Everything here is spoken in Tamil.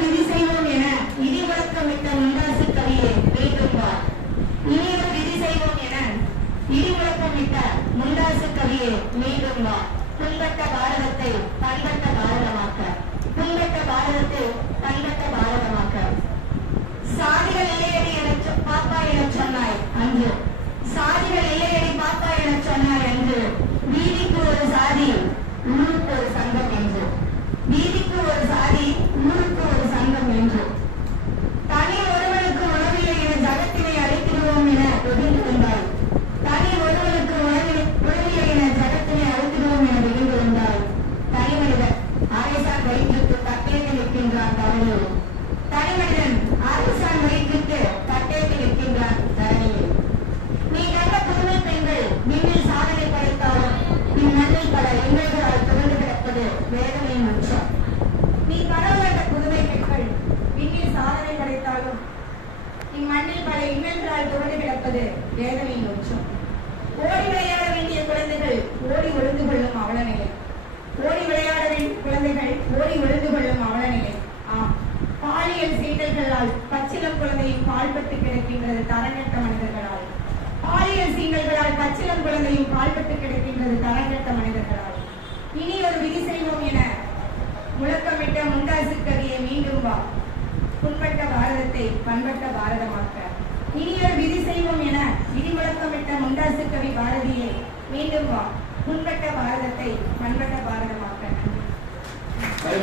விதி செய்வோம் என இடி முழக்கமிட்ட விதி செய்வோம் என இடி முழக்கமிட்ட முண்டாசு மீண்டும் வா பாரதத்தை பண்பட்ட பாரதமாக்க. புண்பட்ட பாரதத்தை பண்பட்ட பாரதமாக்க. சாதிகள் இல்லையடி என சொ- பாப்பா என சொன்னாய் அன்று. சாதிகள் இல்லையடி பாப்பா என சொன்னாய் அன்று. வீதிக்கு ஒரு சாதி ஊருக்கு ஒரு சங்கம் என்று. வீதிக்கு இம்மண்ணில் பல இன்னல்களால் துவண்டு கிடப்பது வேதனையின் உச்சம் நீ பாலியல் சீண்டல்களால் பச்சிலம் குழந்தையும் பால்பட்டு கிடக்கின்றது தரங்கட்ட மனிதர்களால். பாலியல் சீங்கல்களால் பச்சிலம் குழந்தையும் பால்பட்டு கிடக்கின்றது தரங்கட்ட மனிதர்களால். இனி ஒரு விதி செய்வோம் என முழக்கமிட்ட முண்டாசு கவியை மீண்டும் வா. புண்பட்ட பாரதத்தை பண்பட்ட பாரதமாக்க. இனி ஒரு விதி செய்வோம் என விதி முழக்கமிட்ட முண்டாசு கவி பாரதியை மீண்டும் வா. புண்பட்ட பாரதத்தை பண்பட்ட பாரதமாக்க.